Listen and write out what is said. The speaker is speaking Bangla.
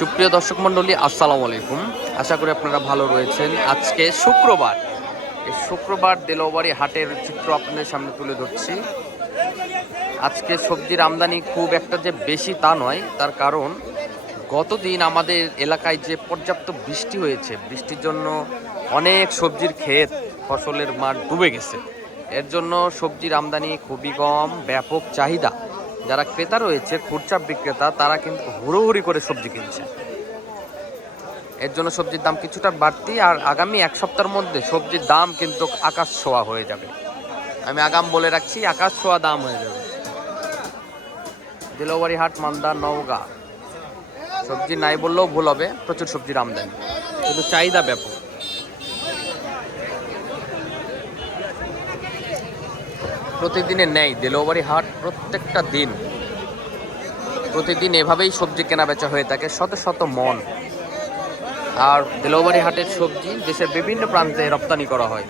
সুপ্রিয় দর্শক মণ্ডলী, আসসালামু আলাইকুম। আশা করি আপনারা ভালো রয়েছেন। আজকে শুক্রবার, এই শুক্রবার দেলোয়ারি হাটের চিত্র আপনাদের সামনে তুলে ধরছি। আজকে সবজির আমদানি খুব একটা যে বেশি তা নয়, তার কারণ গতদিন আমাদের এলাকায় যে পর্যাপ্ত বৃষ্টি হয়েছে, বৃষ্টির জন্য অনেক সবজির ক্ষেত, ফসলের মাঠ ডুবে গেছে। এর জন্য সবজির আমদানি খুবই কম, ব্যাপক চাহিদা। যারা ক্রেতা রয়েছে, খুচরা বিক্রেতা, তারা কিন্তু হুড়োহুড়ি করে সবজি কিনছে। এর জন্য সবজির দাম কিছুটা বাড়তি, আর আগামী এক সপ্তাহের মধ্যে সবজির দাম কিন্তু আকাশ ছোঁয়া হয়ে যাবে। আমি আগাম বলে রাখছি, আকাশ ছোঁয়া দাম হয়ে যাবে। দিলওয়ারি হাট, মান্দা, নওগাঁ। সবজি নাই বললেও ভুল হবে, প্রচুর সবজির আমদানি, কিন্তু চাহিদা ব্যাপক। প্রতিদিনের ন্যায় দিলওয়ারি হাট প্রতিদিন এভাবেই সবজি কেনা বেচা হয়ে থাকে, শত শত মন। আর দিলওয়ারি হাটের সবজি দেশের বিভিন্ন প্রান্তে রপ্তানি করা হয়।